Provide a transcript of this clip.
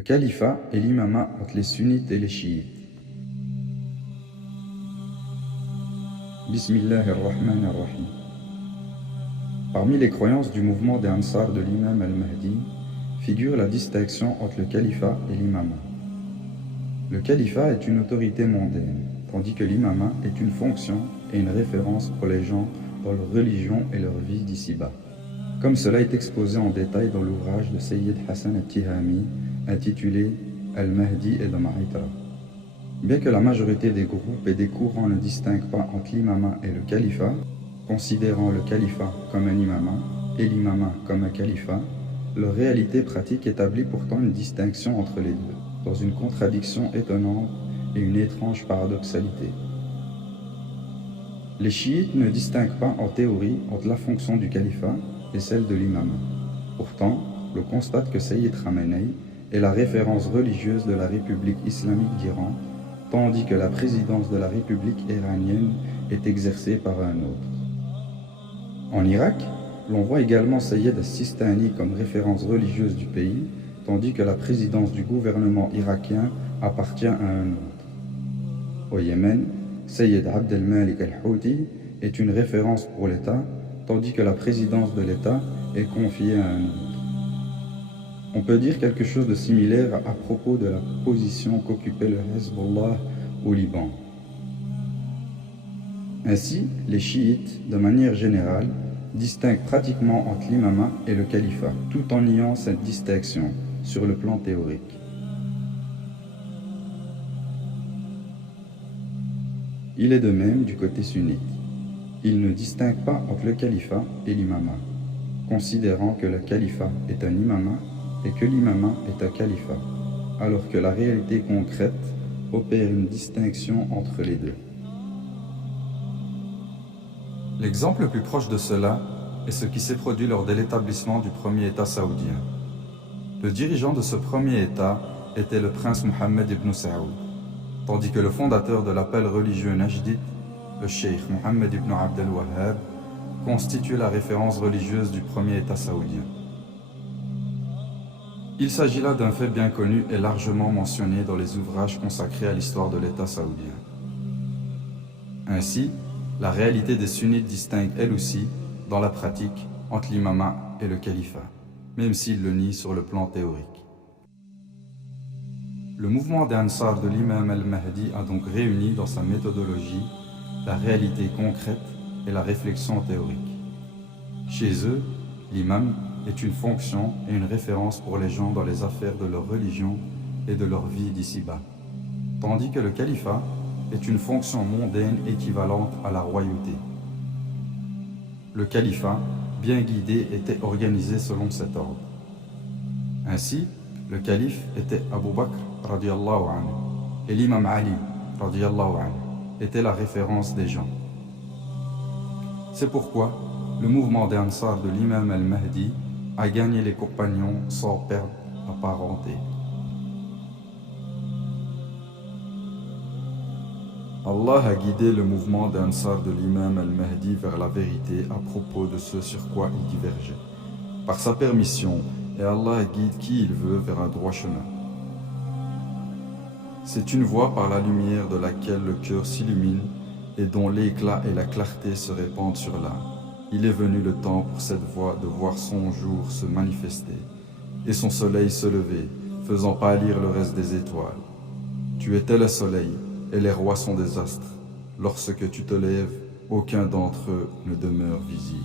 Le califat et l'imama entre les sunnites et les chiites. Bismillahirrahmanirrahim. Parmi les croyances du mouvement des Ansar de l'imam al-Mahdi figure la distinction entre le califat et l'imama. Le califat est une autorité mondaine, tandis que l'imama est une fonction et une référence pour les gens dans leur religion et leur vie d'ici-bas. Comme cela est exposé en détail dans l'ouvrage de Sayyid Hassan al-Tihami intitulé Al-Mahdi et Damaitra. Bien que la majorité des groupes et des courants ne distinguent pas entre l'imama et le califat, considérant le califat comme un imama et l'imama comme un califat, leur réalité pratique établit pourtant une distinction entre les deux, dans une contradiction étonnante et une étrange paradoxalité. Les chiites ne distinguent pas en théorie entre la fonction du califat et celle de l'imama. Pourtant, l'on constate que Sayyid Khamenei est la référence religieuse de la République islamique d'Iran, tandis que la présidence de la République iranienne est exercée par un autre. En Irak, l'on voit également Sayyid al-Sistani comme référence religieuse du pays, tandis que la présidence du gouvernement irakien appartient à un autre. Au Yémen, Sayyid Abd al-Malik al-Houthi est une référence pour l'État, tandis que la présidence de l'État est confiée à un autre. On peut dire quelque chose de similaire à propos de la position qu'occupait le Hezbollah au Liban. Ainsi, les chiites, de manière générale, distinguent pratiquement entre l'imama et le califat, tout en niant cette distinction sur le plan théorique. Il est de même du côté sunnite. Ils ne distinguent pas entre le califat et l'imama, considérant que le califat est un imama et que l'imama est un califat, alors que la réalité concrète opère une distinction entre les deux. L'exemple le plus proche de cela est ce qui s'est produit lors de l'établissement du premier État saoudien. Le dirigeant de ce premier État était le prince Mohammed ibn Saoud, tandis que le fondateur de l'appel religieux najdite, le cheikh Mohammed ibn Abd al-Wahhab, constitue la référence religieuse du premier État saoudien. Il s'agit là d'un fait bien connu et largement mentionné dans les ouvrages consacrés à l'histoire de l'État saoudien. Ainsi, la réalité des sunnites distingue elle aussi, dans la pratique, entre l'imama et le califat, même s'ils le nient sur le plan théorique. Le mouvement des Ansar de l'imam al-Mahdi a donc réuni dans sa méthodologie la réalité concrète et la réflexion théorique. Chez eux, l'imam est une fonction et une référence pour les gens dans les affaires de leur religion et de leur vie d'ici-bas, tandis que le califat est une fonction mondaine équivalente à la royauté. Le califat, bien guidé, était organisé selon cet ordre. Ainsi, le calife était Abu Bakr radiallahu anhu et l'imam Ali radiallahu anhu était la référence des gens. C'est pourquoi le mouvement des Ansar de l'imam al-Mahdi a gagné les compagnons sans perdre la parenté. Allah a guidé le mouvement des Ansar de l'imam al-Mahdi vers la vérité à propos de ce sur quoi il divergeait, par sa permission, et Allah guide qui il veut vers un droit chemin. C'est une voie par la lumière de laquelle le cœur s'illumine et dont l'éclat et la clarté se répandent sur l'âme. Il est venu le temps pour cette voie de voir son jour se manifester et son soleil se lever, faisant pâlir le reste des étoiles. Tu étais le soleil et les rois sont des astres. Lorsque tu te lèves, aucun d'entre eux ne demeure visible.